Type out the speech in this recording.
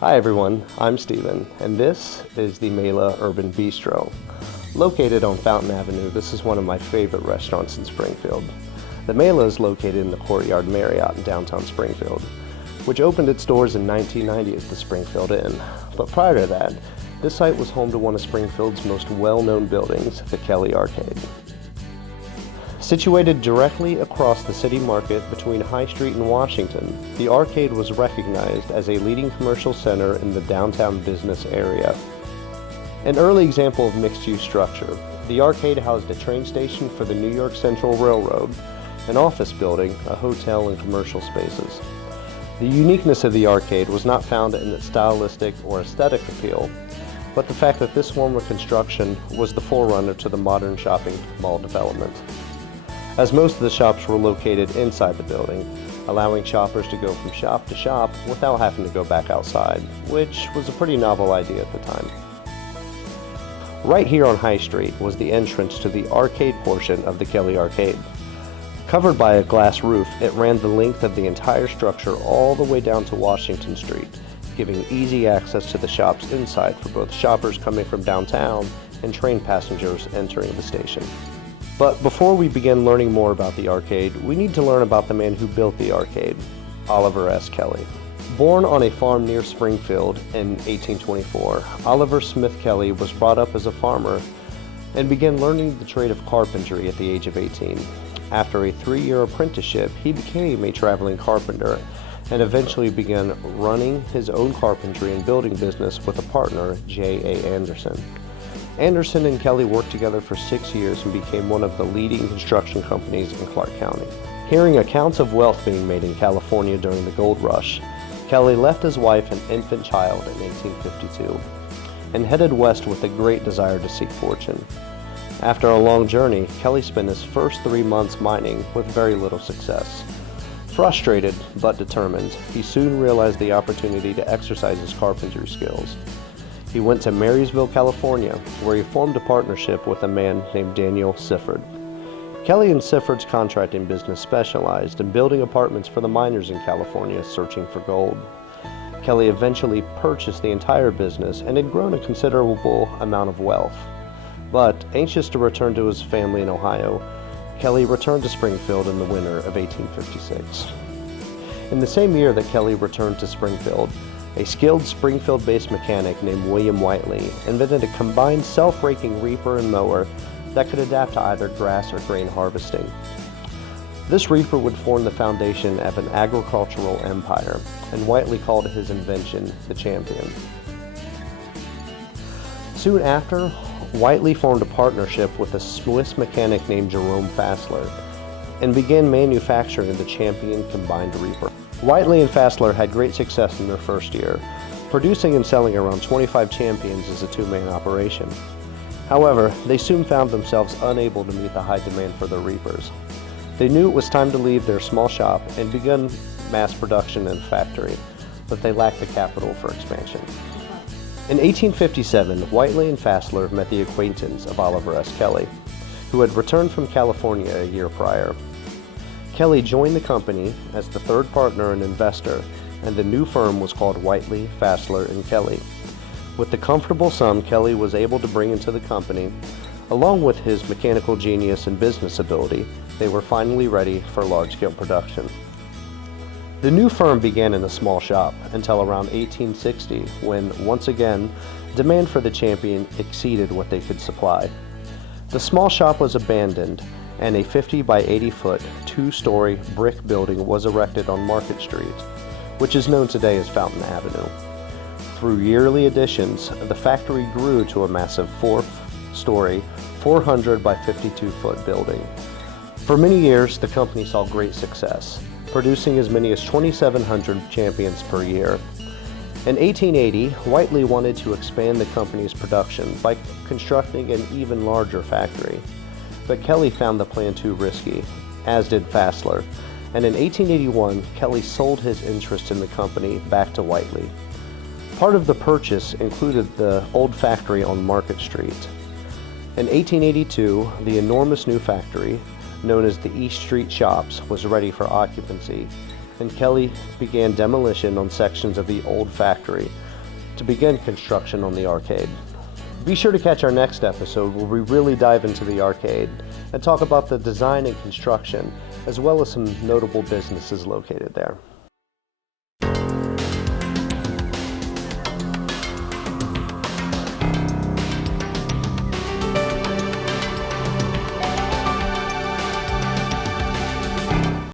Hi everyone, I'm Steven, and this is the Mela Urban Bistro. Located on Fountain Avenue, this is one of my favorite restaurants in Springfield. The Mela is located in the Courtyard Marriott in downtown Springfield, which opened its doors in 1990 as the Springfield Inn. But prior to that, this site was home to one of Springfield's most well-known buildings, the Kelly Arcade. Situated directly across the city market between High Street and Washington, the arcade was recognized as a leading commercial center in the downtown business area. An early example of mixed-use structure, the arcade housed a train station for the New York Central Railroad, an office building, a hotel, and commercial spaces. The uniqueness of the arcade was not found in its stylistic or aesthetic appeal, but the fact that this form of construction was the forerunner to the modern shopping mall development, as most of the shops were located inside the building, allowing shoppers to go from shop to shop without having to go back outside, which was a pretty novel idea at the time. Right here on High Street was the entrance to the arcade portion of the Kelly Arcade. Covered by a glass roof, it ran the length of the entire structure all the way down to Washington Street, giving easy access to the shops inside for both shoppers coming from downtown and train passengers entering the station. But before we begin learning more about the arcade, we need to learn about the man who built the arcade, Oliver S. Kelly. Born on a farm near Springfield in 1824, Oliver Smith Kelly was brought up as a farmer and began learning the trade of carpentry at the age of 18. After a 3-year apprenticeship, he became a traveling carpenter and eventually began running his own carpentry and building business with a partner, J. A. Anderson. Anderson and Kelly worked together for 6 years and became one of the leading construction companies in Clark County. Hearing accounts of wealth being made in California during the gold rush, Kelly left his wife and infant child in 1852 and headed west with a great desire to seek fortune. After a long journey, Kelly spent his first 3 months mining with very little success. Frustrated but determined, he soon realized the opportunity to exercise his carpentry skills. He went to Marysville, California, where he formed a partnership with a man named Daniel Sifford. Kelly and Sifford's contracting business specialized in building apartments for the miners in California searching for gold. Kelly eventually purchased the entire business and had grown a considerable amount of wealth. But anxious to return to his family in Ohio, Kelly returned to Springfield in the winter of 1856. In the same year that Kelly returned to Springfield, a skilled Springfield-based mechanic named William Whiteley invented a combined self-raking reaper and mower that could adapt to either grass or grain harvesting. This reaper would form the foundation of an agricultural empire, and Whiteley called his invention the Champion. Soon after, Whiteley formed a partnership with a Swiss mechanic named Jerome Fassler and began manufacturing the Champion combined reaper. Whiteley and Fassler had great success in their first year, producing and selling around 25 Champions as a two-man operation. However, they soon found themselves unable to meet the high demand for their reapers. They knew it was time to leave their small shop and begin mass production in a factory, but they lacked the capital for expansion. In 1857, Whiteley and Fassler met the acquaintance of Oliver S. Kelly, who had returned from California a year prior. Kelly joined the company as the third partner and investor, and the new firm was called Whiteley, Fassler & Kelly. With the comfortable sum Kelly was able to bring into the company, along with his mechanical genius and business ability, they were finally ready for large-scale production. The new firm began in a small shop until around 1860, when, once again, demand for the Champion exceeded what they could supply. The small shop was abandoned, and a 50 by 80 foot, 2-story brick building was erected on Market Street, which is known today as Fountain Avenue. Through yearly additions, the factory grew to a massive 4th-story, 400 by 52 foot building. For many years, the company saw great success, producing as many as 2,700 Champions per year. In 1880, Whiteley wanted to expand the company's production by constructing an even larger factory. But Kelly found the plan too risky, as did Fassler, and in 1881, Kelly sold his interest in the company back to Whiteley. Part of the purchase included the old factory on Market Street. In 1882, the enormous new factory, known as the East Street Shops, was ready for occupancy, and Kelly began demolition on sections of the old factory, to begin construction on the arcade. Be sure to catch our next episode where we really dive into the arcade and talk about the design and construction, as well as some notable businesses located there.